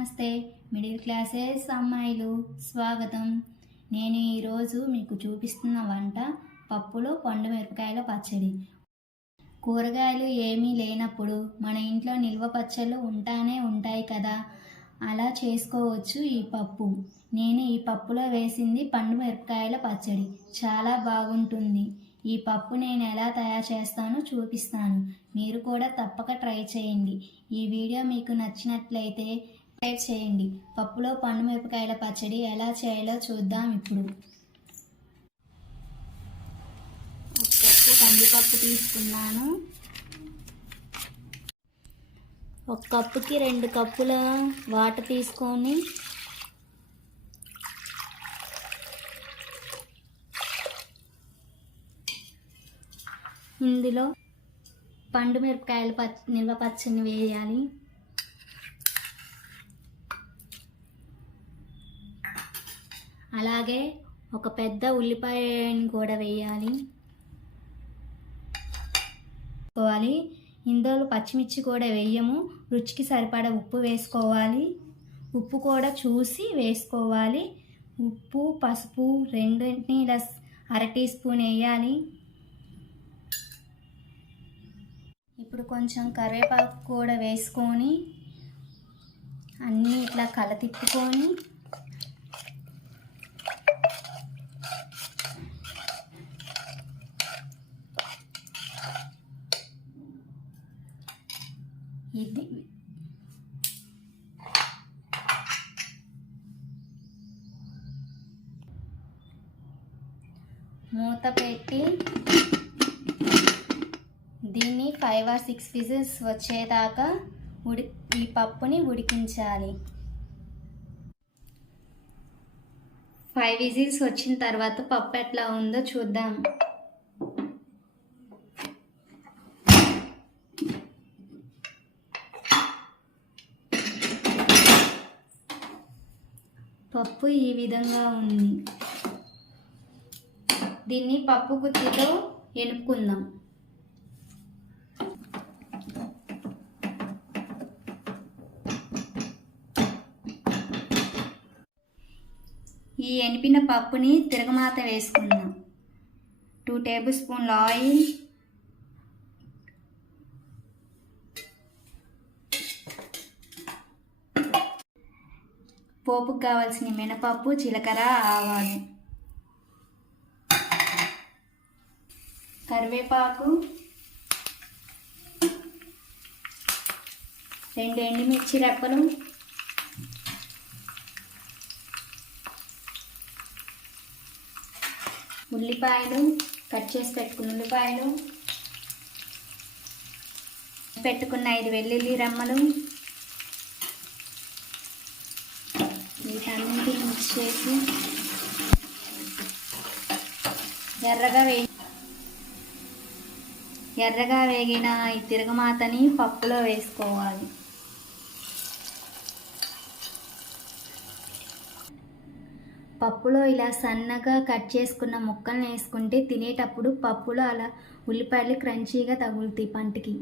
నమస్తే middle classes అమ్మాయిలు స్వాగతం. నేను ఈరోజు మీకు చూపిస్తున్న వంట పప్పులో పండు మిరపకాయల పచ్చడి. కూరగాయలు ఏమీ లేనప్పుడు మన ఇంట్లో నిల్వ పచ్చళ్ళు ఉంటాయి కదా, అలా చేసుకోవచ్చు ఈ పప్పు. నేను ఈ పప్పులో వేసింది పండు మిరపకాయల పచ్చడి. చాలా బాగుంటుంది. ఈ పప్పు నేను ఎలా తయారు చేస్తానో చూపిస్తాను. మీరు కూడా తప్పక ట్రై చేయండి. ఈ వీడియో మీకు నచ్చినట్లయితే లైక్ చేయండి. పప్పులో పండు మిరపకాయల పచ్చడి ఎలా చేయాలో చూద్దాం ఇప్పుడు. ఒక కందిపప్పు తీసుకున్నాను. ఒక కప్పుకి 2 కప్పుల వాటర్ తీసుకొని ఇందులో పండు మిరపకాయల నిల్వ పచ్చడిని వేయాలి. అలాగే ఒక పెద్ద ఉల్లిపాయని కూడా వేయాలి. ఇందులో పచ్చిమిర్చి కూడా వేయము. రుచికి సరిపడా ఉప్పు వేసుకోవాలి. ఉప్పు కూడా చూసి వేసుకోవాలి. ఉప్పు పసుపు రెండింటిని ఇలా 1/2 టీ స్పూన్ వేయాలి. ఇప్పుడు కొంచెం కరివేపాకు కూడా వేసుకొని అన్నీ ఇట్లా కలతిప్పుకొని ఇది మూత పెట్టి దీన్ని 5 or 6 విజిల్స్ వచ్చేదాకా ఈ పప్పుని ఉడికించాలి. 5 విజిల్స్ వచ్చిన తర్వాత పప్పు ఎట్లా ఉందో చూద్దాం. పప్పు ఈ విధంగా ఉంది. దీన్ని పప్పు గుత్తితో ఎనుపుకుందాం. ఈ ఎనిపిన పప్పుని తిరగమాత వేసుకుందాం. 2 టేబుల్ స్పూన్ల ఆయిల్, పోపుకు కావాల్సిన మినపప్పు, జీలకర్ర, ఆవాలు, కరివేపాకు, 2 ఎండుమిర్చి రెప్పలు, ఉల్లిపాయలు, కట్ చేసి పెట్టుకున్న ఉల్లిపాయలు, పెట్టుకున్న 5 వెల్లుల్లి రెమ్మలు, వీటన్నింటినీ మిక్స్ చేసి ఎర్రగా వేగిన ఈ తిరగమాతని పప్పులో వేసుకోవాలి. పప్పులో ఇలా సన్నగా కట్ చేసుకున్న ముక్కల్ని వేసుకుంటే తినేటప్పుడు పప్పులో అలా ఉల్లిపాయలు క్రంచీగా తగులుతాయి పంటికి.